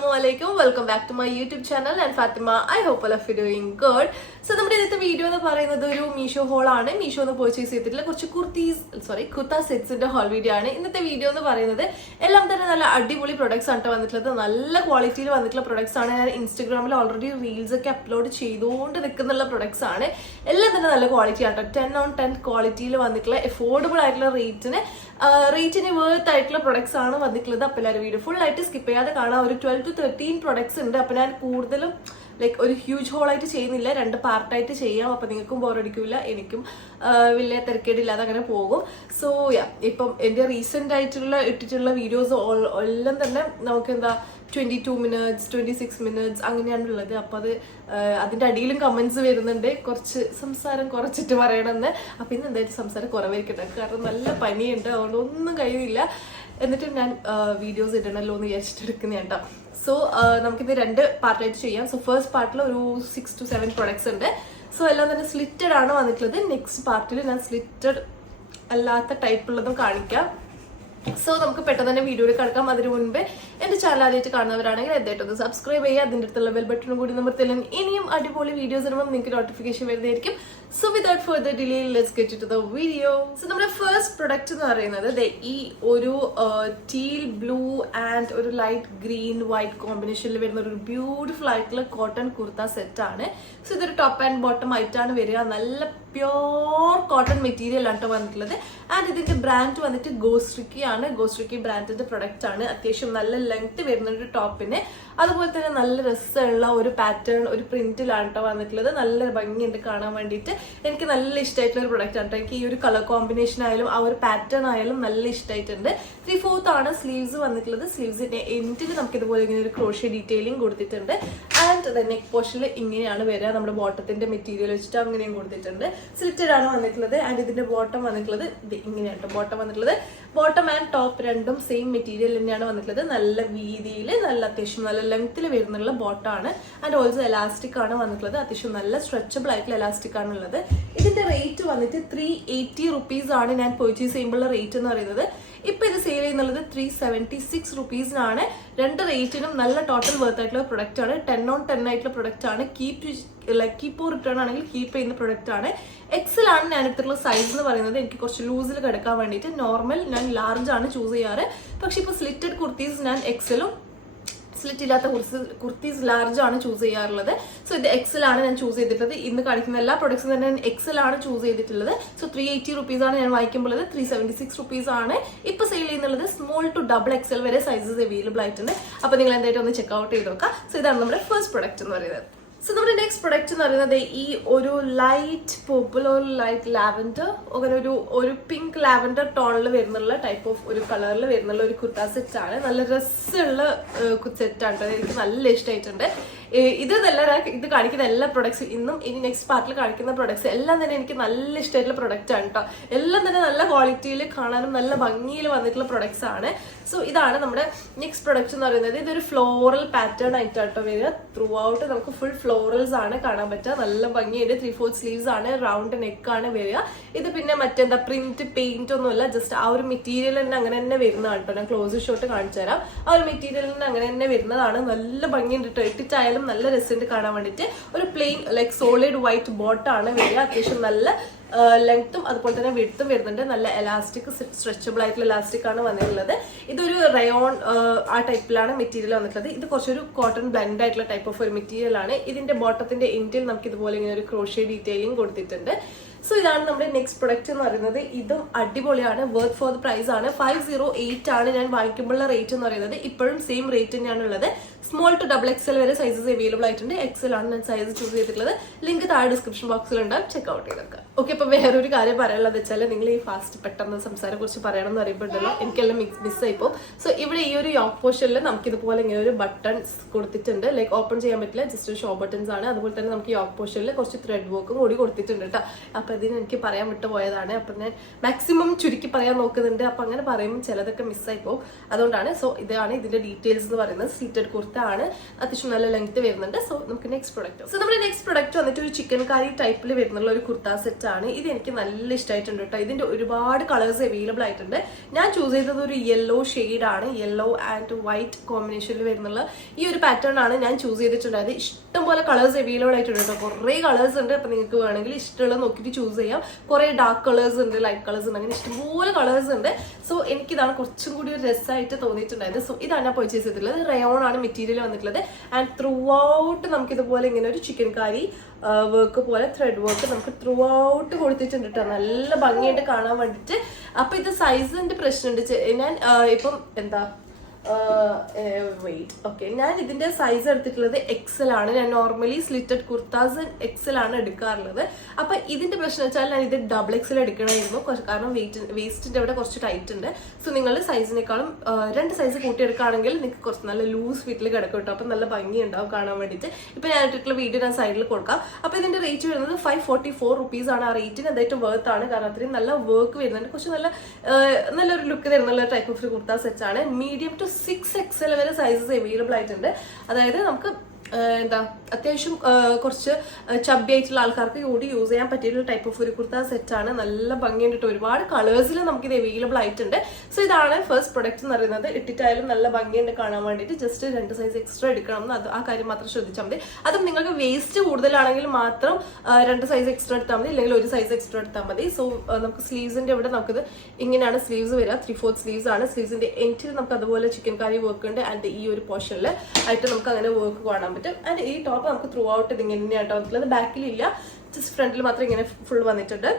Assalamualaikum. Welcome back to my YouTube channel and Fatima. I hope all of you doing good. So നമ്മുടെ ഇന്നത്തെ video എന്ന് പറയുന്നത് ഒരു Meesho whole ആണ്. മീഷോ എന്ന് പർച്ചേസ് ചെയ്തിട്ടുള്ള കുറച്ച് കുർത്ത സെറ്റ്സിന്റെ ഹോൾ വീഡിയോ ആണ്. ഇന്നത്തെ വീഡിയോ എന്ന് പറയുന്നത് എല്ലാം തന്നെ നല്ല അടിപൊളി പ്രൊഡക്ട്സ് ആണ് വന്നിട്ടുള്ളത്. നല്ല ക്വാളിറ്റിയിൽ വന്നിട്ടുള്ള പ്രൊഡക്ട്സ് ആണ്. ഞാൻ ഇൻസ്റ്റഗ്രാമിൽ ഓൾറെഡി റീൽസ് ഒക്കെ അപ്ലോഡ് ചെയ്തുകൊണ്ട് നിൽക്കുന്ന പ്രൊഡക്ട്സ് ആണ്. എല്ലാം തന്നെ നല്ല ക്വാളിറ്റി ആട്ടോ. 10/10 ക്വാളിറ്റിയിൽ വന്നിട്ടുള്ള എഫോർഡബിൾ ആയിട്ടുള്ള റേറ്റിന് വേർത്ത് ആയിട്ടുള്ള പ്രൊഡക്ട്സ് ആണ് വന്നിട്ടുള്ളത്. അപ്പോൾ എല്ലാവരും വീഡിയോ ഫുൾ ആയിട്ട് സ്കിപ്പ് ചെയ്യാതെ കാണാം. ഒരു 12 to 13 പ്രൊഡക്ട്സ് ഉണ്ട്. അപ്പോൾ ഞാൻ കൂടുതലും ഒരു ഹ്യൂജ് ഹോൾ ആയിട്ട് ചെയ്യുന്നില്ല, 2 പാർട്ടായിട്ട് ചെയ്യാം. അപ്പൊ നിങ്ങൾക്കും ബോറടിക്കില്ല, എനിക്കും വലിയ തിരക്കേടില്ലാതെ അങ്ങനെ പോകും. സോ ഇപ്പം എന്റെ റീസെന്റ് ആയിട്ടുള്ള ഇട്ടിട്ടുള്ള വീഡിയോസ് എല്ലാം തന്നെ നമുക്ക് എന്താ 22 minutes 26 minutes അങ്ങനെയാണുള്ളത്. അപ്പൊ അതിന്റെ അടിയിലും കമന്റ്സ് വരുന്നുണ്ട് കുറച്ച് സംസാരം കുറച്ചിട്ട് പറയണമെന്ന്. അപ്പൊ ഇന്ന് എന്തായാലും സംസാരം കുറവായിരിക്കട്ടെ, കാരണം നല്ല പനിയുണ്ട്, അതുകൊണ്ട് ഒന്നും കഴിയില്ല. എന്നിട്ട് ഞാൻ വീഡിയോസ് ഇടണല്ലോ എന്ന് വിചാരിച്ചിട്ടെടുക്കുന്നതാണ്. സോ നമുക്കിത് 2 പാർട്ടായിട്ട് ചെയ്യാം. സോ ഫസ്റ്റ് പാർട്ടിൽ ഒരു 6 to 7 പ്രൊഡക്ട്സ് ഉണ്ട്. സോ എല്ലാം തന്നെ സ്ലിറ്റഡ് ആണ് വന്നിട്ടുള്ളത്. നെക്സ്റ്റ് പാർട്ടിൽ ഞാൻ സ്ലിറ്റഡ് അല്ലാത്ത ടൈപ്പുള്ളതും കാണിക്കാം. സോ നമുക്ക് പെട്ടെന്ന് തന്നെ വീഡിയോയിൽ കിടക്കാം. അതിന് മുൻപ് എന്റെ ചാനൽ ആദ്യമായിട്ട് കാണുന്നവരാണെങ്കിൽ എന്തായിട്ടൊന്ന് സബ്സ്ക്രൈബ് ചെയ്യുക. അതിൻ്റെ അടുത്തുള്ള ബെൽ ബട്ടണും കൂടി നമ്പർത്തിലും ഇനിയും അടിപൊളി വീഡിയോസ് ഇടുമ്പോൾ നിങ്ങൾക്ക് നോട്ടിഫിക്കേഷൻ വരുന്നതായിരിക്കും. So without further delay let's get to the video. So നമ്മുടെ ഫസ്റ്റ് പ്രൊഡക്റ്റ് എന്ന് പറയുന്നത് ഈ ഒരു ടീൽ ബ്ലൂ ആൻഡ് ഒരു ലൈറ്റ് ഗ്രീൻ വൈറ്റ് കോമ്പിനേഷനിൽ വരുന്ന ഒരു ബ്യൂട്ടിഫുൾ ആയിട്ടുള്ള കോട്ടൺ കുർത്ത സെറ്റ് ആണ്. സോ ഇതൊരു ടോപ്പ് ആൻഡ് ബോട്ടം ആയിട്ടാണ് വരിക. നല്ല പ്യോർ കോട്ടൺ മെറ്റീരിയൽ ആണ് വന്നിട്ടുള്ളത്. ആൻഡ് ഇതിന്റെ ബ്രാൻഡ് വന്നിട്ട് ഗോസ്ട്രിക്കി ആണ്. ഗോസ്ട്രിക്കി ബ്രാൻഡിന്റെ പ്രൊഡക്റ്റ് ആണ്. അത്യാവശ്യം നല്ല ലെങ്ത് വരുന്നുണ്ട് ടോപ്പിന്. അതുപോലെ തന്നെ നല്ല രസമുള്ള ഒരു പാറ്റേൺ, ഒരു പ്രിന്റിലാണ് വന്നിട്ടുള്ളത്. നല്ല ഭംഗിയുണ്ട് കാണാൻ വേണ്ടിയിട്ട്. എനിക്ക് നല്ല ഇഷ്ടമായിട്ടുള്ള ഒരു പ്രൊഡക്റ്റ് ആണ്. എനിക്ക് ഈ ഒരു കളർ കോമ്പിനേഷൻ ആയാലും ആ ഒരു പാറ്റേൺ ആയാലും നല്ല ഇഷ്ടമായിട്ടുണ്ട്. 3/4 ആണ് സ്ലീവ്സ് വന്നിട്ടുള്ളത്. സ്ലീവ്സിന്റെ എൻഡിൽ നമുക്ക് ഇതുപോലെ ഇങ്ങനെ ഒരു ക്രോഷ്യ ഡീറ്റെയിലിംഗ് കൊടുത്തിട്ടുണ്ട്. ആൻഡ് നെക്ക് പോർഷനിൽ ഇങ്ങനെയാണ് വരിക. നമ്മുടെ ബോട്ടത്തിന്റെ മെറ്റീരിയൽ വെച്ചിട്ട് അങ്ങനെയും കൊടുത്തിട്ടുണ്ട്. സ്ലിറ്റഡ് ആണ് വന്നിട്ടുള്ളത്. ആൻഡ് ഇതിന്റെ ബോട്ടം വന്നിട്ടുള്ളത് ഇങ്ങനെയാണ് ബോട്ടം വന്നിട്ടുള്ളത്. ബോട്ടം ആൻഡ് ടോപ്പ് രണ്ടും സെയിം മെറ്റീരിയൽ തന്നെയാണ് വന്നിട്ടുള്ളത്. നല്ല വീതിയിൽ നല്ല അത്യാവശ്യം നല്ല ലെങ്ത്തിൽ വരുന്നുള്ള ബോട്ടാണ്. ആൻഡ് ഓൾസോ എലാസ്റ്റിക് ആണ് വന്നിട്ടുള്ളത്. അത്യാവശ്യം നല്ല സ്ട്രെച്ചബിൾ ആയിട്ടുള്ള എലാസ്റ്റിക് ആണ് ഉള്ളത്. ഇതിന്റെ റേറ്റ് വന്നിട്ട് 380 rupees ആണ് ഞാൻ പർച്ചേസ് ചെയ്യുമ്പോഴുള്ള റേറ്റ് എന്ന് പറയുന്നത്. ഇപ്പൊ ഇത് സെയിൽ ചെയ്യുന്നുള്ളത് 376 rupees-നാണ്. 2 റേറ്റിനും നല്ല ടോട്ടൽ വർത്ത് ആയിട്ടുള്ള പ്രൊഡക്റ്റ് ആണ്. 10/10 ആയിട്ടുള്ള പ്രൊഡക്റ്റ് ആണ്. കീപ്പ് റിട്ടേൺ ആണെങ്കിൽ കീപ്പ് ചെയ്യുന്ന പ്രൊഡക്റ്റ് ആണ്. എക്സൽ ആണ് ഞാൻ എടുത്തിട്ടുള്ള സൈസ് എന്ന് പറയുന്നത്. എനിക്ക് കുറച്ച് ലൂസിൽ കിടക്കാൻ വേണ്ടിയിട്ട് നോർമൽ ഞാൻ ലാർജ് ആണ് ചൂസ് ചെയ്യാറ്. പക്ഷെ ഇപ്പൊ സ്ലിറ്റഡ് കുർത്തീസ് ഞാൻ എക്സലും സ്ലിറ്റ് ഇല്ലാത്ത കുർത്തീസ് ലാർജ് ആണ് ചൂസ് ചെയ്യാറുള്ളത്. സോ ഇത് എക്സൽ ആണ് ഞാൻ ചൂസ് ചെയ്തിട്ടുള്ളത്. ഇന്ന് കാണിക്കുന്ന എല്ലാ പ്രൊഡക്ട്സും തന്നെ ഞാൻ എക്സൽ ആണ് ചൂസ് ചെയ്തിട്ടുള്ളത്. സോ 380 rupees ആണ് ഞാൻ വാങ്ങിക്കുമ്പോൾ 376 rupees ആണ് ഇപ്പൊ സെയിൽ ചെയ്യുന്നുള്ളത്. സ്മോൾ ടു XXL വരെ സൈസസ് അവൈലബിൾ ആയിട്ടുണ്ട്. അപ്പൊ നിങ്ങൾ എന്തായിട്ട് ഒന്ന് ചെക്ക്ഔട്ട് ചെയ്ത് നോക്കാം. സോ ഇതാണ് നമ്മുടെ ഫസ്റ്റ് പ്രൊഡക്റ്റ് എന്ന് പറയുന്നത്. സോ നമ്മുടെ നെക്സ്റ്റ് പ്രൊഡക്റ്റ് എന്ന് പറയുന്നത് ഈ ഒരു ലൈറ്റ് പർപ്പിൾ ഒരു ലൈറ്റ് ലാവൻഡർ അങ്ങനെ ഒരു പിങ്ക് ലാവൻഡർ ടോണിൽ വരുന്നുള്ള ടൈപ്പ് ഓഫ് ഒരു കളറിൽ വരുന്നുള്ള ഒരു കുർത്ത സെറ്റ് ആണ്. നല്ല രസമുള്ള സെറ്റ് ആണ്. എനിക്ക് നല്ല ഇഷ്ടമായിട്ടുണ്ട്. ഇത് കാണിക്കുന്ന എല്ലാ പ്രൊഡക്ട്സും ഇനി നെക്സ്റ്റ് പാർട്ടിൽ കാണിക്കുന്ന പ്രൊഡക്ട്സ് എല്ലാം തന്നെ എനിക്ക് നല്ല ഇഷ്ടമായിട്ടുള്ള പ്രൊഡക്റ്റ് ആണ് കേട്ടോ. എല്ലാം തന്നെ നല്ല ക്വാളിറ്റിയിൽ കാണാനും നല്ല ഭംഗിയിൽ വന്നിട്ടുള്ള പ്രൊഡക്ട്സ് ആണ്. സോ ഇതാണ് നമ്മുടെ നെക്സ്റ്റ് പ്രൊഡക്റ്റ് എന്ന് പറയുന്നത്. ഇതൊരു ഫ്ലോറൽ പാറ്റേൺ ആയിട്ടാട്ടോ വരിക. ത്രൂ ഔട്ട് നമുക്ക് ഫുൾ ഫ്ലോറൽസ് ആണ് കാണാൻ പറ്റുക. നല്ല ഭംഗിയുണ്ട്. 3/4 സ്ലീവ്സ് ആണ്. റൗണ്ട് നെക്ക് ആണ് വരിക. ഇത് പിന്നെ മറ്റെന്താ പ്രിന്റ് പെയിന്റ് ഒന്നുമല്ല, ജസ്റ്റ് ആ ഒരു മെറ്റീരിയൽ തന്നെ അങ്ങനെ തന്നെ വരുന്നതാണ് കേട്ടോ. ഞാൻ ക്ലോസ് ഷോട്ട് കാണിച്ചു തരാം. ആ ഒരു മെറ്റീരിയൽ തന്നെ അങ്ങനെ തന്നെ വരുന്നതാണ്. നല്ല ഭംഗിയുണ്ട് കേട്ടോ. ഇട്ടിട്ടായാലും നല്ല രസമുണ്ട് കാണാൻ വേണ്ടിയിട്ട്. ഒരു പ്ലെയിൻ സോളിഡ് വൈറ്റ് ബോട്ടാണ് വരിക. അത്യാവശ്യം നല്ല ലെങ്ത്തും അതുപോലെ തന്നെ വിഡ്ത്തും വരുന്നുണ്ട്. നല്ല എലാസ്റ്റിക് സ്ട്രെച്ചബിൾ ആയിട്ടുള്ള എലാസ്റ്റിക് ആണ് വന്നിട്ടുള്ളത്. ഇതൊരു റയോൺ ആ ടൈപ്പിലാണ് മെറ്റീരിയൽ വന്നിട്ടുള്ളത്. ഇത് കുറച്ചൊരു കോട്ടൺ ബ്ലെൻഡ് ആയിട്ടുള്ള ടൈപ്പ് ഓഫ് ഒരു മെറ്റീരിയൽ ആണ്. ഇതിന്റെ ബോട്ടത്തിന്റെ എൻഡിൽ നമുക്ക് ഇതുപോലെ ഇങ്ങനെ ഒരു ക്രോഷ്യ ഡീറ്റെയിലിംഗ് കൊടുത്തിട്ടുണ്ട്. സോ ഇതാണ് നമ്മുടെ നെക്സ്റ്റ് പ്രൊഡക്റ്റ് എന്ന് പറയുന്നത്. ഇതും അടിപൊളിയാണ്. വർത്ത് ഫോർ ദ പ്രൈസ് ആണ്. 508 ആണ് ഞാൻ വാങ്ങിക്കുമ്പോഴുള്ള റേറ്റ് എന്ന് പറയുന്നത്. ഇപ്പോഴും സെയിം റേറ്റ് തന്നെയാണ് ഉള്ളത്. സ്മോൾ ടു XXL വരെ സൈസസ് അവൈലബിൾ ആയിട്ടുണ്ട്. എക്സൽ ആണ് ഞാൻ സൈസ് ചൂസ് ചെയ്തിട്ടുള്ളത്. ലിങ്ക് താഴെ ഡിസ്ക്രിപ്ഷൻ ബോക്സിൽ ഉണ്ടാവും, ചെക്ക്ഔട്ട് ചെയ്തെടുക്കാം. ഓക്കെ, അപ്പൊ വേറൊരു കാര്യം പറയാനുള്ളത് വെച്ചാൽ നിങ്ങൾ ഈ ഫാസ്റ്റ് പെട്ടെന്ന് സംസാരം കുറിച്ച് പറയണം എന്ന് അറിയപ്പെടുമല്ലോ, എനിക്കെല്ലാം മിസ്സായിപ്പോ. സോ ഇവിടെ ഈ ഒരു യോക്ക് പോർഷനിൽ നമുക്ക് ഇതുപോലെ ഇങ്ങനെ ഒരു ബട്ടൺസ് കൊടുത്തിട്ടുണ്ട്. ഓപ്പൺ ചെയ്യാൻ പറ്റില്ല, ജസ്റ്റ് ഒരു ഷോ ബട്ടൺസ് ആണ്. അതുപോലെ തന്നെ നമുക്ക് യോക്ക് പോർഷനിൽ കുറച്ച് ത്രെഡ് വർക്കും കൂടി കൊടുത്തിട്ടുണ്ട് കേട്ടോ. അപ്പൊ ഇതിന് എനിക്ക് പറയാൻ വിട്ടുപോയതാണ്. അപ്പൊ ഞാൻ മാക്സിമം ചുരുക്കി പറയാൻ നോക്കുന്നുണ്ട്. അപ്പൊ അങ്ങനെ പറയുമ്പോൾ ചിലതൊക്കെ മിസ്സായിപ്പോ, അതുകൊണ്ടാണ്. സോ ഇതാണ് ഇതിന്റെ ഡീറ്റെയിൽസ് എന്ന് പറയുന്നത്. സ്ലിറ്റഡ് കുർത്ത ആണ്. അത്യാവശ്യം നല്ല ലെങ്ത് വരുന്നുണ്ട്. സോ നമുക്ക് നെക്സ്റ്റ് പ്രൊഡക്റ്റ്. സോ നമ്മുടെ നെക്സ്റ്റ് പ്രൊഡക്റ്റ് വന്നിട്ട് ഒരു ചിക്കൻ കറി ടൈപ്പിൽ വരുന്നുള്ള ഒരു കുർത്ത സെറ്റ് ആണ്. ഇത് എനിക്ക് നല്ല ഇഷ്ടമായിട്ടുണ്ട് കേട്ടോ. ഇതിന്റെ ഒരുപാട് കളേഴ്സ് അവൈലബിൾ ആയിട്ടുണ്ട്. ഞാൻ ചൂസ് ചെയ്തത് ഒരു യെല്ലോ ആണ്, യെല്ലോ ആൻഡ് വൈറ്റ് കോമ്പിനേഷനിൽ വരുന്നുള്ള ഈ ഒരു പാറ്റേൺ ആണ് ഞാൻ ചൂസ് ചെയ്തിട്ടുണ്ടായത്. ഇഷ്ടംപോലെ കളേഴ്സ് അവൈലബിൾ ആയിട്ടുണ്ട് കേട്ടോ. കുറേ കളേഴ്സ് ഉണ്ട്. അപ്പൊ നിങ്ങൾക്ക് വേണമെങ്കിൽ ഇഷ്ടമുള്ളത് നോക്കിയിട്ട് ചൂസ് ചെയ്യാം. കുറെ ഡാർക്ക് കളേഴ്സ് ഉണ്ട്, ലൈറ്റ് കളേഴ്സ് ഉണ്ട്, അങ്ങനെ ഇഷ്ടംപോലെ കളേഴ്സ് ഉണ്ട്. സോ എനിക്കിതാണ് കുറച്ചും കൂടി ഒരു രസമായിട്ട് തോന്നിയിട്ടുണ്ടായത്. സോ ഇതാണ് ഞാൻ പർച്ചേസ് ചെയ്തിട്ടുള്ളത്. റയോൺ ആണ് മെറ്റീരിയൽ വന്നിട്ടുള്ളത്. ആൻഡ് ത്രൂ ഔട്ട് നമുക്ക് ഇതുപോലെ ഇങ്ങനെ ഒരു ചിക്കൻ കാരി വർക്ക് പോലെ ത്രെഡ് വർക്ക് നമുക്ക് ത്രൂ ഔട്ട് കൊടുത്തിട്ടുണ്ട് കേട്ടോ. നല്ല ഭംഗിയായിട്ട് കാണാൻ വേണ്ടിയിട്ട്. അപ്പൊ ഇത് സൈസിന്റെ പ്രശ്നമുണ്ട്. ഞാൻ ഇപ്പം എന്താ വെയിറ്റ് ഓക്കെ, ഞാൻ ഇതിന്റെ സൈസ് എടുത്തിട്ടുള്ളത് എക്സൽ ആണ്. ഞാൻ നോർമലി സ്ലിറ്റഡ് കുർത്താസ് എക്സൽ ആണ് എടുക്കാറുള്ളത്. അപ്പൊ ഇതിന്റെ പ്രശ്നം വെച്ചാൽ ഞാൻ ഇത് ഡബിൾ എക്സൽ എടുക്കണമായിരുന്നു, കാരണം വേസ്റ്റിന്റെ അവിടെ കുറച്ച് ടൈറ്റ് ഉണ്ട്. സോ നിങ്ങൾ സൈസിനേക്കാളും 2 സൈസ് കൂട്ടിയെടുക്കുകയാണെങ്കിൽ നിങ്ങൾക്ക് കുറച്ച് നല്ല ലൂസ് ഫിറ്റിൽ കിടക്കും കേട്ടോ. അപ്പൊ നല്ല ഭംഗി ഉണ്ടാവും കാണാൻ വേണ്ടിയിട്ട്. ഇപ്പൊ ഞാൻ ഇട്ടിട്ടുള്ള വീഡിയോ ഞാൻ സൈഡിൽ കൊടുക്കാം. അപ്പൊ ഇതിന്റെ റേറ്റ് വരുന്നത് 544 റുപ്പീസ് ആണ്. ആ റേറ്റിന് എന്തായിട്ടും വർത്ത് ആണ്, കാരണം അത്രയും നല്ല വർക്ക് വരുന്നുണ്ട്. കുറച്ച് നല്ലൊരു ലുക്ക് തരുന്നുള്ള ടൈപ്പ് ഓഫ് കുർത്താ സെറ്റ്സ് ആണ്. മീഡിയം ടു 6XL വരെ സൈസസ് അവൈലബിൾ ആയിട്ടുണ്ട്. അതായത് നമുക്ക് എന്താ അത്യാവശ്യം കുറച്ച് ചബ്ബി ആയിട്ടുള്ള ആൾക്കാർക്ക് കൂടി യൂസ് ചെയ്യാൻ പറ്റിയൊരു ടൈപ്പ് ഓഫ് ഒരു കുർത്ത സെറ്റ് ആണ്. നല്ല ഭംഗിയുണ്ട്. ഒരുപാട് കളേഴ്സിൽ നമുക്ക് ഇത് അവൈലബിൾ ആയിട്ടുണ്ട്. സോ ഇതാണ് ഫസ്റ്റ് പ്രൊഡക്റ്റ് എന്ന് പറയുന്നത്. ഇട്ടിട്ടായാലും നല്ല ഭംഗിയുണ്ട് കാണാൻ വേണ്ടിയിട്ട്. ജസ്റ്റ് 2 സൈസ് എക്സ്ട്രാ എടുക്കണം എന്ന് ആ കാര്യം മാത്രം ശ്രദ്ധിച്ചാൽ മതി. അതും നിങ്ങൾക്ക് വേസ്റ്റ് കൂടുതലാണെങ്കിൽ മാത്രം 2 സൈസ് എക്സ്ട്രാ എടുത്താൽ മതി, അല്ലെങ്കിൽ 1 സൈസ് എക്സ്ട്രാ എടുത്താൽ മതി. സോ നമുക്ക് സ്ലീവ്സിന്റെ ഇവിടെ നമുക്കിത് ഇങ്ങനെയാണ് സ്ലീവ്സ് വരിക. 3/4 സ്ലീവ്സ് ആണ്. സ്ലീവ്സിന്റെ എൻഡിൽ നമുക്ക് അതുപോലെ ചിക്കൻ കാരി വർക്ക് ഉണ്ട്. ആൻഡ് ഈ ഒരു പോർഷനിൽ ആയിട്ട് നമുക്ക് അങ്ങനെ വർക്ക് കാണാൻ പറ്റും. ആൻഡ് ഈ ടോപ്പ് നമുക്ക് ത്രൂ ഔട്ട് ഇത് ഇങ്ങനെയാട്ടോ വന്നിട്ടുള്ളത്. ബാക്കിലില്ല, ജസ്റ്റ് ഫ്രണ്ടിൽ മാത്രം ഇങ്ങനെ ഫുൾ വന്നിട്ടുണ്ട്.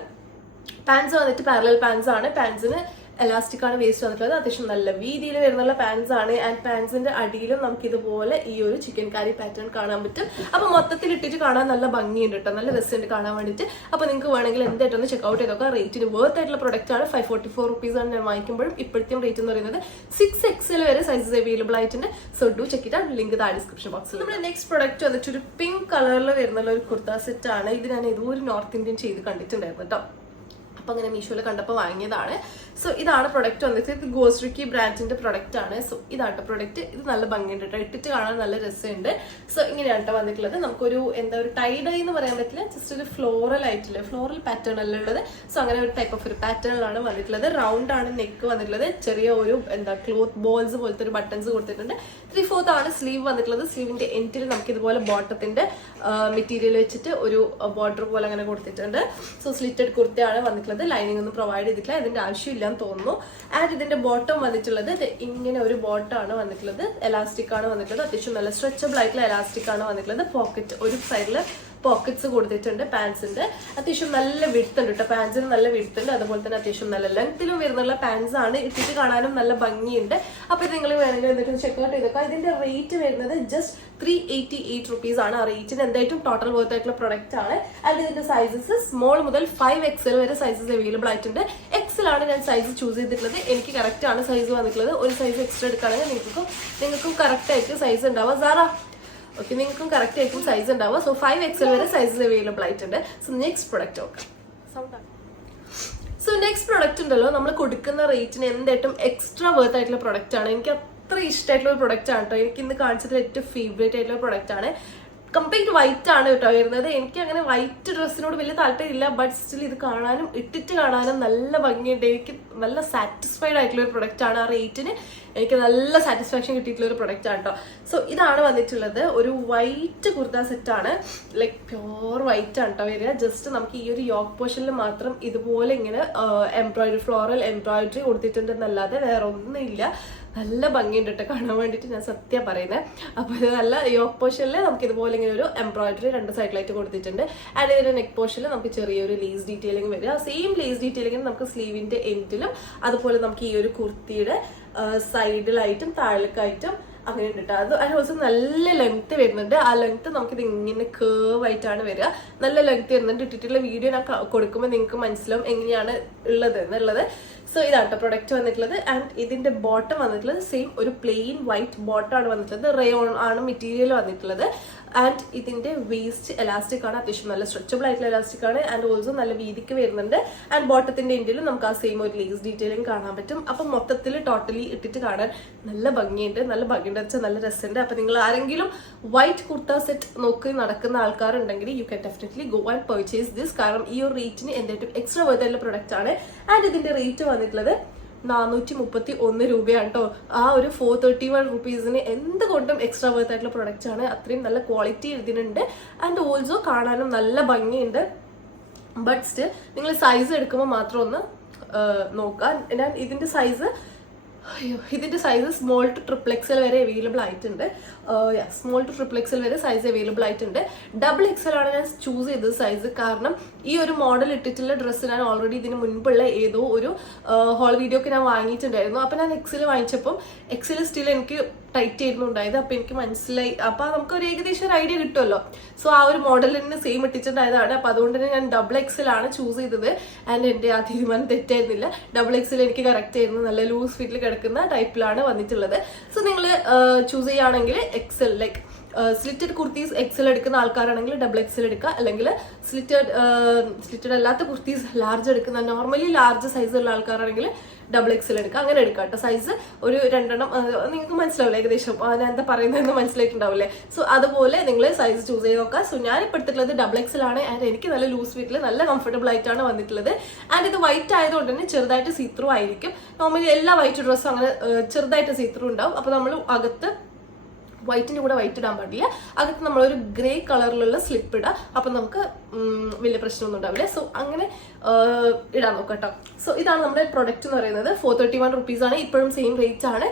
പാൻസ് വന്നിട്ട് പാരലൽ പാൻസ് ആണ്. പാൻസിന് എലാസ്റ്റിക് ആണ് വേസ്റ്റ് വന്നിട്ടുള്ളത്. അത്യാവശ്യം നല്ല വീതിയിൽ വരുന്നുള്ള പാൻസ് ആണ്. ആൻഡ് പാൻസിന്റെ അടിയിലും നമുക്ക് ഇതുപോലെ ഈ ഒരു ചിക്കൻ കാരി പാറ്റേൺ കാണാൻ പറ്റും. അപ്പൊ മൊത്തത്തിൽ ഇട്ടിട്ട് കാണാൻ നല്ല ഭംഗിയുണ്ട് കേട്ടോ, നല്ല രസമുണ്ട് കാണാൻ വേണ്ടിയിട്ട്. അപ്പൊ നിങ്ങൾക്ക് വേണമെങ്കിൽ എന്തായിട്ടൊന്ന് ചെക്ക്ഔട്ട് ചെയ്തൊക്കെ. റേറ്റിന് വർത്ത് ആയിട്ടുള്ള പ്രൊഡക്റ്റ് ആണ്. 544 റുപ്പീസ് ആണ് ഞാൻ വാങ്ങിക്കുമ്പോഴും. ഇപ്പോഴത്തെയും റേറ്റ് എന്ന് പറയുന്നത് 6XL വരെ സൈസസ് അവൈലബിൾ ആയിട്ടുണ്ട്. So do check it out. Link താഴെ ഡിസ്ക്രിപ്ഷൻ ബോക്സിൽ. നമ്മുടെ നെക്സ്റ്റ് പ്രൊഡക്റ്റ് വന്നിട്ട് ഒരു പിങ്ക് കളറിൽ വരുന്നുള്ള ഒരു കുർത്ത സെറ്റ് ആണ്. ഇത് ഞാൻ ഏതോ ഒരു നോർത്ത് ഇന്ത്യൻ ചെയ്ത് കണ്ടിട്ടുണ്ടായിരുന്നു കേട്ടോ. അപ്പൊ അങ്ങനെ മീഷോയിൽ കണ്ടപ്പോൾ വാങ്ങിയതാണ്. സോ ഇതാണ് പ്രൊഡക്റ്റ് വന്നിട്ട്. ഇത് ഗോസ്ട്രിക്കി ബ്രാൻഡിന്റെ പ്രൊഡക്റ്റ് ആണ്. സോ ഇതാണ് പ്രൊഡക്റ്റ്. ഇത് നല്ല ഭംഗിയുണ്ട് കേട്ടോ, ഇട്ടിട്ട് കാണാൻ നല്ല രസമുണ്ട്. സോ ഇങ്ങനെയാണ് കേട്ടോ വന്നിട്ടുള്ളത്. നമുക്കൊരു എന്താ ഒരു ടൈഡൈ എന്ന് പറയാൻ പറ്റില്ല, ജസ്റ്റ് ഒരു ഫ്ലോറൽ ആയിട്ടില്ല, ഫ്ലോറൽ പാറ്റേൺ അല്ല ഉള്ളത്. സോ അങ്ങനെ ഒരു ടൈപ്പ് ഓഫ് ഒരു പാറ്റേണിലാണ് വന്നിട്ടുള്ളത്. റൗണ്ട് ആണ് നെക്ക് വന്നിട്ടുള്ളത്. ചെറിയ ഒരു എന്താ ക്ലോത്ത് ബോൾസ് പോലത്തെ ഒരു ബട്ടൺസ് കൊടുത്തിട്ടുണ്ട്. 3/4 ആണ് സ്ലീവ് വന്നിട്ടുള്ളത്. സ്ലീവിന്റെ എൻഡിൽ നമുക്ക് ഇതുപോലെ ബോട്ടത്തിന്റെ മെറ്റീരിയൽ വെച്ചിട്ട് ഒരു ബോർഡർ പോലെ അങ്ങനെ കൊടുത്തിട്ടുണ്ട്. സോ സ്ലിറ്റഡ് കുർത്തയാണ് വന്നിട്ടുള്ളത്. ലൈനിങ് ഒന്നും പ്രൊവൈഡ് ചെയ്തിട്ടില്ല, ഇതിന്റെ ആവശ്യമില്ലാന്ന് തോന്നുന്നു. ആൻഡ് ഇതിന്റെ ബോട്ടം വന്നിട്ടുള്ളത് ഇങ്ങനെ ഒരു ബോട്ടമാണ് വന്നിട്ടുള്ളത്. എലാസ്റ്റിക് ആണ് വന്നിട്ടുള്ളത്. അത്യാവശ്യം നല്ല സ്ട്രെച്ചബിൾ ആയിട്ടുള്ള എലാസ്റ്റിക് ആണ് വന്നിട്ടുള്ളത്. പോക്കറ്റ് ഒരു സൈഡില് പോക്കറ്റ്സ് കൊടുത്തിട്ടുണ്ട്. പാൻസിന്റെ അത്യാവശ്യം നല്ല വിഡ്ത്ത് ഉണ്ട് കേട്ടോ. പാൻസിന് നല്ല വിഡ്ത്ത് ഉണ്ട്. അതുപോലെ തന്നെ അത്യാവശ്യം നല്ല ലെങ്ത്തിലും വരുന്നുള്ള പാൻസ് ആണ്. ഇട്ടിട്ട് കാണാനും നല്ല ഭംഗിയുണ്ട്. അപ്പൊ ഇത് നിങ്ങൾ വേണമെങ്കിൽ എന്നിട്ട് ചെക്ക്ഔട്ട് ചെയ്തേക്കാം. ഇതിന്റെ റേറ്റ് വരുന്നത് ജസ്റ്റ് 388 റുപ്പീസ് ആണ്. ആ റേറ്റിന് എന്തായിട്ടും ടോട്ടൽ വർത്ത് ആയിട്ടുള്ള പ്രൊഡക്റ്റ് ആണ്. ആൻഡ് ഇതിന്റെ സൈസസ് സ്മോൾ മുതൽ 5XL വരെ സൈസസ് അവൈലബിൾ ആയിട്ടുണ്ട്. എക്സൽ ആണ് ഞാൻ സൈസ് ചൂസ് ചെയ്തിട്ടുള്ളത്. എനിക്ക് കറക്റ്റ് ആണ് സൈസ് വന്നിട്ടുള്ളത്. ഒരു സൈസ് എക്സ്ട്രാ എടുക്കുകയാണെങ്കിൽ നിങ്ങൾക്കും കറക്റ്റ് ആയിട്ട് സൈസ് ഉണ്ടാവുക. സാറാ ഓക്കെ, നിങ്ങൾക്കും കറക്റ്റ് ആയിട്ടും സൈസ് ഉണ്ടാവുക. സോ 5XL വരെ സൈസസ് അവൈലബിൾ ആയിട്ടുണ്ട്. സോ നെക്സ്റ്റ് പ്രൊഡക്റ്റ് നോക്കാം. സോ നെക്സ്റ്റ് പ്രൊഡക്റ്റ് ഉണ്ടല്ലോ, നമ്മൾ കൊടുക്കുന്ന റേറ്റിന് എന്തായിട്ടും എക്സ്ട്രാ വർത്ത് ആയിട്ടുള്ള പ്രൊഡക്റ്റ് ആണ്. എനിക്ക് അത്ര ഇഷ്ടമായിട്ടുള്ള ഒരു പ്രൊഡക്റ്റ് ആണ് കേട്ടോ. എനിക്ക് ഇന്ന് കാണിച്ചതിൽ ഏറ്റവും ഫേവറേറ്റ് ആയിട്ടുള്ള പ്രൊഡക്റ്റ് ആണ്. കംപ്ലീറ്റ് വൈറ്റ് ആണ് കേട്ടോ വരുന്നത്. എനിക്ക് അങ്ങനെ വൈറ്റ് ഡ്രസ്സിനോട് വലിയ താല്പര്യമില്ല, ബട്ട് സ്റ്റിൽ ഇത് കാണാനും ഇട്ടിട്ട് കാണാനും നല്ല ഭംഗിയുണ്ട്. എനിക്ക് നല്ല സാറ്റിസ്ഫൈഡ് ആയിട്ടുള്ള ഒരു പ്രൊഡക്റ്റ് ആണ്. ആ റേറ്റിന് എനിക്ക് നല്ല സാറ്റിസ്ഫാക്ഷൻ കിട്ടിയിട്ടുള്ള ഒരു പ്രൊഡക്റ്റ് ആണ് കേട്ടോ. സോ ഇതാണ് വന്നിട്ടുള്ളത്. ഒരു വൈറ്റ് കുർത്ത സെറ്റ് ആണ്. ലൈക്ക് പ്യോർ വൈറ്റ് ആണ് കേട്ടോ വരിക. ജസ്റ്റ് നമുക്ക് ഈ ഒരു യോക്ക് പോർഷനിൽ മാത്രം ഇതുപോലെ ഇങ്ങനെ എംബ്രോയിഡറി ഫ്ലോറൽ എംബ്രോയിഡറി കൊടുത്തിട്ടുണ്ടെന്നല്ലാതെ വേറെ ഒന്നുമില്ല. നല്ല ഭംഗിയുണ്ട് കേട്ടോ കാണാൻ വേണ്ടിയിട്ട്, ഞാൻ സത്യം പറയുന്നത്. അപ്പോൾ ഇത് നല്ല യോക്ക് പോർഷനിൽ നമുക്ക് ഇതുപോലെ ഇങ്ങനെ ഒരു എംബ്രോയിഡറി 2 സൈഡിലായിട്ട് കൊടുത്തിട്ടുണ്ട്. ആൻഡ് ഇതിന്റെ നെക്ക് പോർഷനിൽ നമുക്ക് ചെറിയൊരു ലേസ് ഡീറ്റെയിലിംഗ് വരിക. സെയിം ലേസ് ഡീറ്റെയിലിംഗ് നമുക്ക് സ്ലീവിന്റെ എൻഡിലും അതുപോലെ നമുക്ക് ഈ ഒരു കുർത്തിയുടെ സൈഡിലായിട്ടും താഴേക്കായിട്ടും അങ്ങനെ ഉണ്ട്. അത് ഓൾസോ നല്ല ലെങ്ത് വരുന്നുണ്ട്. ആ ലെങ്ത് നമുക്കിത് ഇങ്ങനെ കേർവ് ആയിട്ടാണ് വരിക. നല്ല ലെങ്ത് വരുന്നുണ്ട്. ഇട്ടിട്ടുള്ള വീഡിയോ ഞാൻ കൊടുക്കുമ്പോൾ നിങ്ങൾക്ക് മനസ്സിലാവും എങ്ങനെയാണ് ഉള്ളത് എന്നുള്ളത്. സോ ഇതാണ് പ്രൊഡക്റ്റ് വന്നിട്ടുള്ളത്. ആൻഡ് ഇതിന്റെ ബോട്ടം വന്നിട്ടുള്ളത് സെയിം ഒരു പ്ലെയിൻ വൈറ്റ് ബോട്ടമാണ് വന്നിട്ടുള്ളത്. റയോൺ ആണ് മെറ്റീരിയൽ വന്നിട്ടുള്ളത്. ആൻഡ് ഇതിന്റെ വേസ്റ്റ് എലാസ്റ്റിക് ആണ്, അത്യാവശ്യം നല്ല സ്ട്രെച്ചബിൾ ആയിട്ടുള്ള എലാസ്റ്റിക് ആണ്. ആൻഡ് ഓൾസോ നല്ല വീതിക്ക് വരുന്നുണ്ട്. ആൻഡ് ബോട്ടത്തിന്റെ എൻഡിലും നമുക്ക് ആ സെയിം ഒരു ലേസ് ഡീറ്റെയിലും കാണാൻ പറ്റും. അപ്പൊ മൊത്തത്തിൽ ടോട്ടലി ഇട്ടിട്ട് കാണാൻ നല്ല ഭംഗിയുണ്ട്. വെച്ചാൽ നല്ല രസമുണ്ട്. അപ്പൊ നിങ്ങൾ ആരെങ്കിലും വൈറ്റ് കുർത്ത സെറ്റ് നോക്കി നടക്കുന്ന ആൾക്കാരുണ്ടെങ്കിൽ you can definitely go and purchase this. കാരണം ഈ ഒരു റേറ്റിന് എന്തായിട്ടും എക്സ്ട്രാ വർത്ത് ആയിട്ടുള്ള പ്രൊഡക്റ്റ് ആണ്. ആൻഡ് ഇതിന്റെ റേറ്റ് വന്നിട്ടുള്ളത് 431 രൂപയാണ് കേട്ടോ. ആ ഒരു 431 റുപ്പീസിന് എന്തുകൊണ്ടും എക്സ്ട്രാ വർത്ത് ആയിട്ടുള്ള പ്രൊഡക്റ്റ് ആണ്. അത്രയും നല്ല ക്വാളിറ്റി ഇതിനുണ്ട്. ആൻഡ് ഓൾസോ കാണാനും നല്ല ഭംഗിയുണ്ട്. ബട്ട് സ്റ്റിൽ നിങ്ങൾ സൈസ് എടുക്കുമ്പോൾ മാത്രം ഒന്ന് നോക്കാം. ഞാൻ ഇതിന്റെ size small two triple XL വരെ അവൈലബിൾ ആയിട്ടുണ്ട്. സ്മോൾ ടു ട്രിപ്പിൾ എക്സൽ വരെ സൈസ് അവൈലബിൾ ആയിട്ടുണ്ട്. ഡബിൾ എക്സൽ ആണ് ഞാൻ ചൂസ് ചെയ്തത് സൈസ്. കാരണം ഈ ഒരു മോഡൽ ഇട്ടിട്ടുള്ള ഡ്രസ്സ് ഞാൻ ഓൾറെഡി ഇതിന് മുൻപുള്ള ഏതോ ഒരു ഹോൾ വീഡിയോക്ക് ഞാൻ വാങ്ങിയിട്ടുണ്ടായിരുന്നു. അപ്പൊ ഞാൻ എക്സൽ വാങ്ങിച്ചപ്പം എക്സൽ സ്റ്റിൽ എനിക്ക് ടൈറ്റ് ആയിരുന്നു ഉണ്ടായത്. അപ്പൊ എനിക്ക് മനസ്സിലായി. അപ്പൊ നമുക്ക് ഒരു ഏകദേശം ഒരു ഐഡിയ കിട്ടുമല്ലോ. സോ ആ ഒരു മോഡൽ തന്നെ സെയിം ഇട്ടിട്ടുണ്ടായതാണ്. അപ്പൊ അതുകൊണ്ട് തന്നെ ഞാൻ ഡബിൾ എക്സൽ ആണ് ചൂസ് ചെയ്തത്. ആൻഡ് എന്റെ ആ തീരുമാനം തെറ്റായിരുന്നില്ല. ഡബിൾ എക്സൽ എനിക്ക് കറക്റ്റ് ആയിരുന്നു. നല്ല ലൂസ് ഫിറ്റിൽ കിടക്കുന്ന ടൈപ്പിലാണ് വന്നിട്ടുള്ളത്. സോ നിങ്ങൾ ചൂസ് ചെയ്യുകയാണെങ്കിൽ XL like slitted kurtis XL എടുക്കുന്ന ആൾക്കാരാണെങ്കിൽ ഡബിൾ എക്സൽ എടുക്കുക. അല്ലെങ്കിൽ സ്ലിറ്റഡ് അല്ലാത്ത കുർത്തീസ് ലാർജ് എടുക്കുന്ന നോർമലി ലാർജ് സൈസ് ഉള്ള ആൾക്കാരാണെങ്കിൽ ഡബിൾ എക്സൽ എടുക്കുക. അങ്ങനെ എടുക്കുക കേട്ടോ. സൈസ് ഒരു 2 നിങ്ങൾക്ക് മനസ്സിലാവില്ല ഏകദേശം ഞാൻ എന്താ പറയുന്നതെന്ന് മനസ്സിലായിട്ടുണ്ടാവില്ലേ. സോ അതുപോലെ നിങ്ങൾ സൈസ് ചൂസ് ചെയ്ത് നോക്കുക. സോ ഞാൻ ഇപ്പോൾ എടുത്തിട്ടുള്ളത് ഡബിൾ എക്സൽ ആണ്. ആൻഡ് എനിക്ക് നല്ല ലൂസ് ഫിറ്റിൽ നല്ല കംഫർട്ടബിൾ ആയിട്ടാണ് വന്നിട്ടുള്ളത്. ആൻഡ് ഇത് വൈറ്റ് ആയതുകൊണ്ട് തന്നെ ചെറുതായിട്ട് സീത്രൂ ആയിരിക്കും. നോർമലി എല്ലാ വൈറ്റ് ഡ്രസ്സും അങ്ങനെ ചെറുതായിട്ട് സീത്രൂ ഉണ്ടാവും. അപ്പൊ നമ്മൾ അകത്ത് വൈറ്റിന്റെ കൂടെ വൈറ്റ് ഇടാൻ പാടില്ല. അകത്ത് നമ്മളൊരു ഗ്രേ കളറിലുള്ള സ്ലിപ്പ് ഇടാം. അപ്പൊ നമുക്ക് വലിയ പ്രശ്നമൊന്നും ഉണ്ടാവില്ല. സോ അങ്ങനെ ഇടാൻ നോക്കാം കേട്ടോ. സോ ഇതാണ് നമ്മുടെ പ്രൊഡക്റ്റ് എന്ന് പറയുന്നത്. 431 റുപ്പീസ് ആണ്. ഇപ്പോഴും സെയിം റേറ്റ് ആണ്.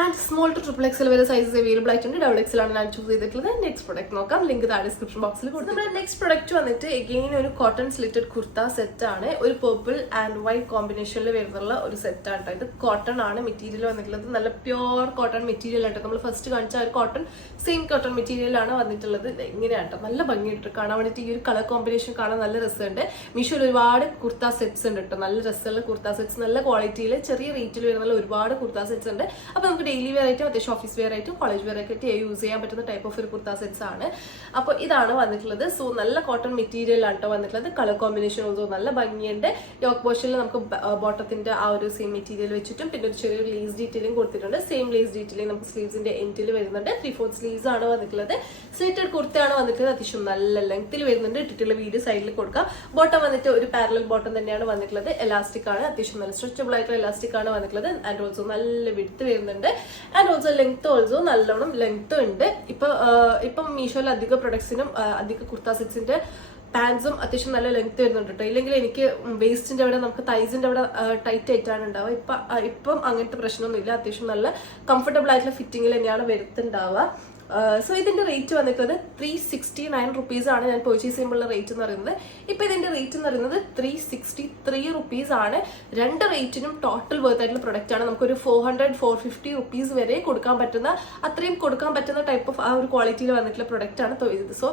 And small two triple XL വരെ സൈസസ് അവൈലബിൾ ആയിട്ടുണ്ട്. ഡബിൾ എക്സൽ ആണ് ഞാൻ ചൂസ് ചെയ്തിട്ടുള്ളത്. നെക്സ്റ്റ് പ്രൊഡക്റ്റ് നോക്കാം. ലിങ്ക് താഴെ ഡിസ്ക്രിപ്ഷൻ ബോക്സിൽ കൊടുത്തു. നമ്മുടെ നെക്സ്റ്റ് പ്രൊഡക്റ്റ് വന്നിട്ട് എഗെയിൻ ഒരു കോട്ടൺ സ്ലിറ്റഡ് കുർത്ത സെറ്റ് ആണ്. ഒരു പർപ്പിൾ ആൻഡ് വൈറ്റ് കോമ്പിനേഷനിൽ വരുന്നുള്ള ഒരു സെറ്റ് ആണ്. ഇത് കോട്ടൺ ആണ് മെറ്റീരിയൽ വന്നിട്ടുള്ളത്. നല്ല പ്യോർ കോട്ടൺ മെറ്റീരിയൽ ആയിട്ട് നമ്മൾ ഫസ്റ്റ് കാണിച്ച ഒരു കോട്ടൺ സെയിം കോട്ടൺ മെറ്റീരിയൽ ആണ് വന്നിട്ടുള്ളത്. എങ്ങനെയാട്ടോ നല്ല ഭംഗിയിട്ട് കാണാൻ വേണ്ടിയിട്ട് ഈ ഒരു കളർ കോമ്പിനേഷൻ കാണാൻ നല്ല രസമുണ്ട്. മീഷോയിൽ ഒരുപാട് കുർത്ത സെറ്റ്സ് ഉണ്ട് കേട്ടോ. നല്ല രസമുള്ള കുർത്ത സെറ്റ്സ് നല്ല ക്വാളിറ്റിയിൽ ചെറിയ റേറ്റിൽ വരുന്ന ഒരുപാട് കുർത്ത സെറ്റ്സ് ഉണ്ട്. അപ്പൊ നമുക്ക് ഡെയിലി വെയർ ആയിട്ടും അത്യാവശ്യം ഓഫീസ് വെയർ ആയിട്ടും കോളേജ് വെയർ ആയിട്ട് യൂസ് ചെയ്യാൻ പറ്റുന്ന ടൈപ്പ് ഓഫ് ഒരു കുർത്ത സെറ്റ്സ് ആണ്. അപ്പൊ ഇതാണ് വന്നിട്ടുള്ളത്. സോ നല്ല കോട്ടൺ മെറ്റീരിയൽ ആണ് വന്നിട്ടുള്ളത്. കളർ കോമ്പിനേഷൻ ഓൾസോ നല്ല ഭംഗിയുണ്ട്. യോക്ക് പോർഷനിൽ നമുക്ക് ബോട്ടത്തിന്റെ ആ ഒരു സെയിം മെറ്റീരിയൽ വെച്ചിട്ടും പിന്നെ ഒരു ചെറിയൊരു ലേസ് ഡീറ്റെയിലും കൊടുത്തിട്ടുണ്ട്. സെയിം ലേസ് ഡീറ്റെയിലും നമുക്ക് സ്ലീവ്സിന്റെ എൻഡിൽ വരുന്നുണ്ട്. 3/4 സ്ലീവ്സ് ആണ് വന്നിട്ടുള്ളത്. സ്ലിറ്റഡ് കുർത്തയാണ് വന്നിട്ടുള്ളത്. അത്യാവശ്യം നല്ല ലെങ്ത്തിൽ വരുന്നുണ്ട്. ഇട്ടിട്ടുള്ള വീഡിയോ സൈഡിൽ കൊടുക്കാം. ബോട്ടം വന്നിട്ട് ഒരു പാരലൽ ബോട്ടം തന്നെയാണ് വന്നിട്ടുള്ളത്. എലാസ്റ്റിക് ആണ്. അത്യാവശ്യം നല്ല സ്ട്രെച്ചബിൾ ആയിട്ടുള്ള എലാസ്റ്റിക് ആണ് വന്നിട്ടുള്ളത്. ആൻഡ് ഓൾസോ നല്ല വിഡ്ത്ത് വരുന്നുണ്ട്. ആൻഡ് ഓൾസോ ലെങ്ത് ഓൾസോ നല്ലോണം ലെങ്ത് ഉണ്ട്. ഇപ്പം മീഷോയിൽ അധിക പ്രൊഡക്ട്സിനും അധിക കുർത്ത സെറ്റ്സിന്റെ പാൻസും അത്യാവശ്യം നല്ല ലെങ്ത് വരുന്നുണ്ട് കേട്ടോ. ഇല്ലെങ്കിൽ എനിക്ക് വേസ്റ്റിന്റെ അവിടെ നമുക്ക് തൈസിന്റെ അവിടെ ടൈറ്റ് ആയിട്ടാണ് ഉണ്ടാവുക. ഇപ്പം അങ്ങനത്തെ പ്രശ്നമൊന്നുമില്ല. അത്യാവശ്യം നല്ല കംഫർട്ടബിൾ ആയിട്ടുള്ള ഫിറ്റിംഗിൽ തന്നെയാണ് വരുത്തുണ്ടാവുക. സോ ഇതിന്റെ റേറ്റ് വന്നിട്ടുള്ളത് 369 റുപ്പീസ് ആണ് ഞാൻ പർച്ചേസ് ചെയ്യുമ്പോൾ റേറ്റ് എന്ന് പറയുന്നത്. ഇപ്പൊ ഇതിന്റെ റേറ്റ് എന്ന് പറയുന്നത് 363 റുപ്പീസ് ആണ്. രണ്ട് റേറ്റിനും ടോട്ടൽ വർത്ത് ആയിട്ടുള്ള പ്രൊഡക്റ്റ് ആണ്. നമുക്കൊരു 400-450 റുപ്പീസ് വരെ കൊടുക്കാൻ പറ്റുന്ന അത്രയും കൊടുക്കാൻ പറ്റുന്ന ടൈപ്പ് ഓഫ് ആ ഒരു ക്വാളിറ്റിയിൽ വന്നിട്ടുള്ള പ്രൊഡക്റ്റ് ആണ് ഇത്. സോ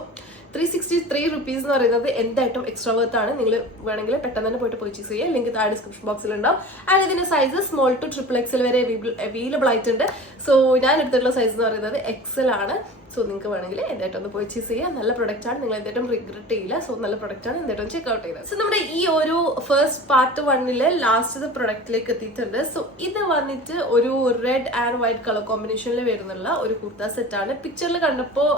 363 റുപ്പീസ് എന്ന് പറയുന്നത് എന്തായിട്ടും എക്സ്ട്രാ വർത്ത് ആണ്. നിങ്ങൾ വേണമെങ്കിൽ പെട്ടെന്ന് തന്നെ പോയിട്ട് പർച്ചേസ് ചെയ്യുക. ലിങ്ക് താഴെ ഡിസ്ക്രിപ്ഷൻ ബോക്സിൽ ഉണ്ടാവും. ആൻഡ് ഇതിന്റെ size small two triple XL വരെ അവൈലബിൾ ആയിട്ടുണ്ട്. സോ ഞാൻ എടുത്തിട്ടുള്ള സൈസ് എന്ന് പറയുന്നത് എക്സൽ ആണ്. സോ നിങ്ങൾക്ക് വേണമെങ്കിൽ എന്തായിട്ടും ഒന്ന് പർച്ചേസ് ചെയ്യുക. നല്ല പ്രൊഡക്റ്റ് ആണ്. നിങ്ങൾ എന്തായിട്ടും റിഗ്രറ്റ് ചെയ്യില്ല. സോ നല്ല പ്രൊഡക്റ്റ് ആണ്. എന്തായിട്ടും ചെക്ക് ഔട്ട് ചെയ്തത്. സോ നമ്മുടെ ഈ ഒരു ഫസ്റ്റ് പാർട്ട് 1 ലാസ്റ്റ് പ്രൊഡക്റ്റിലേക്ക് എത്തിയിട്ടുണ്ട്. സോ ഇത് വന്നിട്ട് ഒരു റെഡ് ആൻഡ് വൈറ്റ് കളർ കോമ്പിനേഷനിൽ വരുന്നുള്ള ഒരു കുർത്ത സെറ്റ് ആണ്. പിക്ചറിൽ കണ്ടപ്പോൾ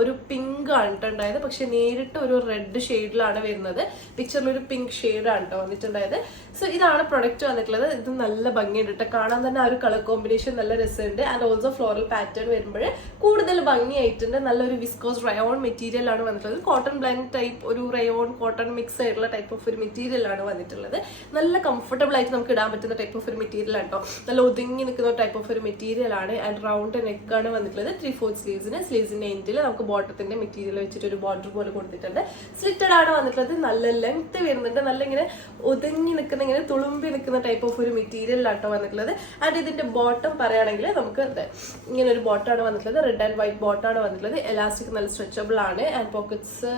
ഒരു പിങ്ക് ആണ് ഉണ്ടായത്. പക്ഷെ നേരിട്ട് ഒരു റെഡ് ഷെയ്ഡിലാണ് വരുന്നത്. പിക്ചറിൽ ഒരു പിങ്ക് ഷെയ്ഡാണ് കേട്ടോ വന്നിട്ടുണ്ടായത്. സോ ഇതാണ് പ്രൊഡക്റ്റ് വന്നിട്ടുള്ളത്. ഇത് നല്ല ഭംഗിയുണ്ട് കേട്ടോ. കാണാൻ തന്നെ ആ ഒരു കളർ കോമ്പിനേഷൻ നല്ല രസമുണ്ട്. ആൻഡ് ഓൾസോ ഫ്ലോറൽ പാറ്റേൺ വരുമ്പോൾ കൂടുതൽ ഭംഗി ആയിട്ടുണ്ട്. നല്ലൊരു വിസ്കോസ് റയോൺ മെറ്റീരിയൽ ആണ് വന്നിട്ടുള്ളത്. കോട്ടൺ ബ്ലെൻഡ് ടൈപ്പ് ഒരു റയോൺ കോട്ടൺ മിക്സ് ആയിട്ടുള്ള ടൈപ്പ് ഓഫ് ഒരു മെറ്റീരിയൽ ആണ് വന്നിട്ടുള്ളത്. നല്ല കംഫർട്ടബിൾ ആയിട്ട് നമുക്ക് ഇടാൻ പറ്റുന്ന ടൈപ്പ് ഓഫ് ഒരു മെറ്റീരിയൽ ആണ് കേട്ടോ. നല്ല ഒതുങ്ങി നിൽക്കുന്ന ടൈപ്പ് ഓഫ് ഒരു മെറ്റീരിയൽ ആണ്. ആൻഡ് റൗണ്ട് നെക്ക് ആണ് വന്നിട്ടുള്ളത്. 3/4 സ്ലീവ്സിന്റെ എൻഡിൽ നമുക്ക് ബോട്ടത്തിന്റെ മെറ്റീരിയൽ വെച്ചിട്ട് ഒരു ബോർഡർ പോലെ കൊടുത്തിട്ടുണ്ട്. സ്ലിറ്റഡ് ആണ് വന്നിട്ടുള്ളത്. നല്ല ലെങ്ത് വരുന്നുണ്ട്. നല്ല ഇങ്ങനെ ഒതുങ്ങി നിൽക്കുന്ന ഇങ്ങനെ തുളുമ്പി നിൽക്കുന്ന ടൈപ്പ് ഓഫ് ഒരു മെറ്റീരിയൽ ആട്ടോ വന്നിട്ടുള്ളത്. ആൻഡ് ഇതിന്റെ ബോട്ടം പറയുകയാണെങ്കിൽ നമുക്ക് ഇങ്ങനെ ഒരു ബോട്ടമാണ് വന്നിട്ടുള്ളത്. റെഡ് ആൻഡ് വൈറ്റ് ബോട്ടം ആണ് വന്നിട്ടുള്ളത്. എലാസ്റ്റിക് നല്ല സ്ട്രെച്ചബിൾ ആണ് ആൻഡ് പോക്കറ്റ്സ്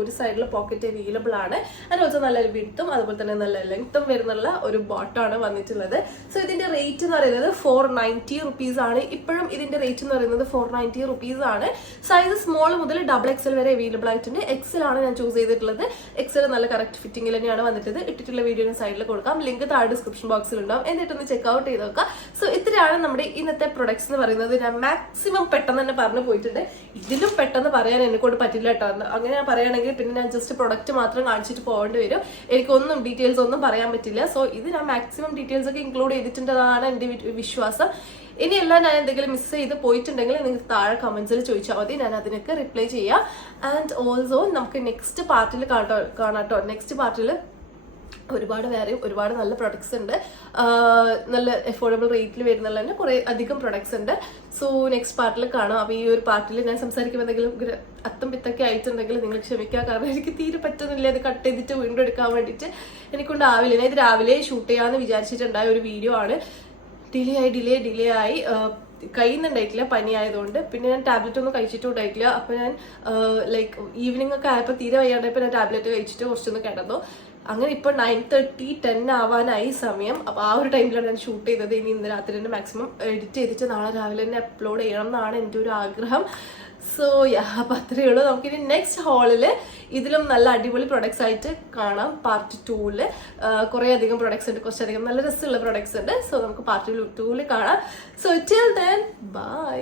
ഒരു സൈഡിൽ പോക്കറ്റ് അവൈലബിൾ ആണ് ആൻഡ് ഓൾസോ നല്ലൊരു വിഡ്ത്തും അതുപോലെ തന്നെ നല്ല ലെങ്ത്തും വരുന്നുള്ള ഒരു ബോട്ടമാണ് വന്നിട്ടുള്ളത്. സോ ഇതിന്റെ റേറ്റ് എന്ന് പറയുന്നത് 490 റുപ്പീസ് ആണ്. ഇപ്പോഴും ഇതിന്റെ റേറ്റ് എന്ന് പറയുന്നത് 490 റുപ്പീസ് ആണ്. സൈസ് സ്മോൾ മുതൽ XXL വരെ അവൈലബിൾ ആയിട്ടുണ്ട്. XL ആണ് ഞാൻ ചൂസ് ചെയ്തിട്ടുള്ളത്. XL നല്ല കറക്റ്റ് ഫിറ്റിംഗിൽ തന്നെയാണ് വന്നിട്ടത്. ഇട്ടിട്ടുള്ള വീഡിയോയുടെ സൈഡിൽ കൊടുക്കാം, ലിങ്ക് താഴെ ഡിസ്ക്രിപ്ഷൻ ബോക്സിൽ ഉണ്ടാവും, എന്നിട്ടൊന്ന് ചെക്ക്ഔട്ട് ചെയ്ത് നോക്കാം. സോ ഇത്രയാണ് നമ്മുടെ ഇന്നത്തെ പ്രൊഡക്ട്സ് എന്ന് പറയുന്നത്. ഞാൻ മാക്സിമം പെട്ടെന്ന് തന്നെ പറഞ്ഞു പോയിട്ടുണ്ട്. ഇതിലും പെട്ടെന്ന് പറയാൻ എന്നെ കൊണ്ട് പറ്റില്ല കേട്ടോ. അങ്ങനെ ഞാൻ പറയുകയാണെങ്കിൽ പിന്നെ ഞാൻ ജസ്റ്റ് പ്രൊഡക്റ്റ് മാത്രം കാണിച്ചിട്ട് പോകേണ്ടി വരും. എനിക്കൊന്നും ഡീറ്റെയിൽസ് ഒന്നും പറയാൻ പറ്റില്ല. സോ ഇത് ഞാൻ മാക്സിമം ഡീറ്റെയിൽസ് ഒക്കെ ഇൻക്ലൂഡ് ചെയ്തിട്ടുണ്ടെന്നാണ് എൻ്റെ വിശ്വാസം. ഇനിയെല്ലാം ഞാൻ എന്തെങ്കിലും മിസ് ചെയ്ത് പോയിട്ടുണ്ടെങ്കിൽ നിങ്ങൾക്ക് താഴെ കമന്റ്സിൽ ചോദിച്ചാൽ മതി, ഞാൻ അതിനൊക്കെ റിപ്ലൈ ചെയ്യാം. ആൻഡ് ഓൾസോ നമുക്ക് നെക്സ്റ്റ് പാർട്ടിൽ കാണാട്ടോ. നെക്സ്റ്റ് പാർട്ടിൽ ഒരുപാട് നല്ല പ്രൊഡക്ട്സ് ഉണ്ട്. നല്ല അഫോർഡബിൾ റേറ്റിൽ വരുന്നുള്ള തന്നെ കുറെ അധികം പ്രൊഡക്ട്സ് ഉണ്ട്. സോ നെക്സ്റ്റ് പാർട്ടിൽ കാണാം. അപ്പോൾ ഈ ഒരു പാർട്ടിൽ ഞാൻ സംസാരിക്കുമ്പോൾ എന്തെങ്കിലും അത്തം പിത്തൊക്കെ ആയിട്ടുണ്ടെങ്കിൽ നിങ്ങൾ ക്ഷമിക്കുക. കാരണം എനിക്ക് തീരെ പറ്റുന്നില്ല ഇത് കട്ട് ചെയ്തിട്ട് വീണ്ടും എടുക്കാൻ വേണ്ടിയിട്ട് എനിക്കൊണ്ടാവില്ല. ഞാൻ ഇത് രാവിലെ ഷൂട്ട് ചെയ്യാമെന്ന് വിചാരിച്ചിട്ടുണ്ടായ ഒരു വീഡിയോ ആണ്. ഡിലേ ആയി കഴിയുന്നുണ്ടായിട്ടില്ല പനി ആയതുകൊണ്ട്. പിന്നെ ഞാൻ ടാബ്ലറ്റ് ഒന്നും കഴിച്ചിട്ടും ഉണ്ടായിട്ടില്ല. അപ്പോൾ ഞാൻ ലൈക്ക് ഈവനിങ് ഒക്കെ ആയപ്പോൾ തീരെ വയ്യാണ്ടായപ്പോൾ ഞാൻ ടാബ്ലറ്റ് കഴിച്ചിട്ട് കുറച്ചൊന്ന് കിടന്നു. അങ്ങനെ ഇപ്പോൾ 9:30 10 ആവാനായി സമയം. അപ്പോൾ ആ ഒരു ടൈമിലാണ് ഞാൻ ഷൂട്ട് ചെയ്തത്. ഇന്ന് രാത്രി തന്നെ മാക്സിമം എഡിറ്റ് ചെയ്തിട്ട് നാളെ രാവിലെ തന്നെ അപ്ലോഡ് ചെയ്യണം എന്നാണ് എൻ്റെ ഒരു ആഗ്രഹം. സോ അപ്പോൾ അത്രയേ ഉള്ളൂ. നമുക്കിനി നെക്സ്റ്റ് ഹോളിൽ ഇതിലും നല്ല അടിപൊളി പ്രൊഡക്ട്സ് ആയിട്ട് കാണാം. പാർട്ട് 2 കുറേ അധികം പ്രൊഡക്ട്സ് ഉണ്ട്, കുറച്ചധികം നല്ല രസമുള്ള പ്രൊഡക്ട്സ് ഉണ്ട്. സോ നമുക്ക് പാർട്ട് 2 കാണാം. So till then bye.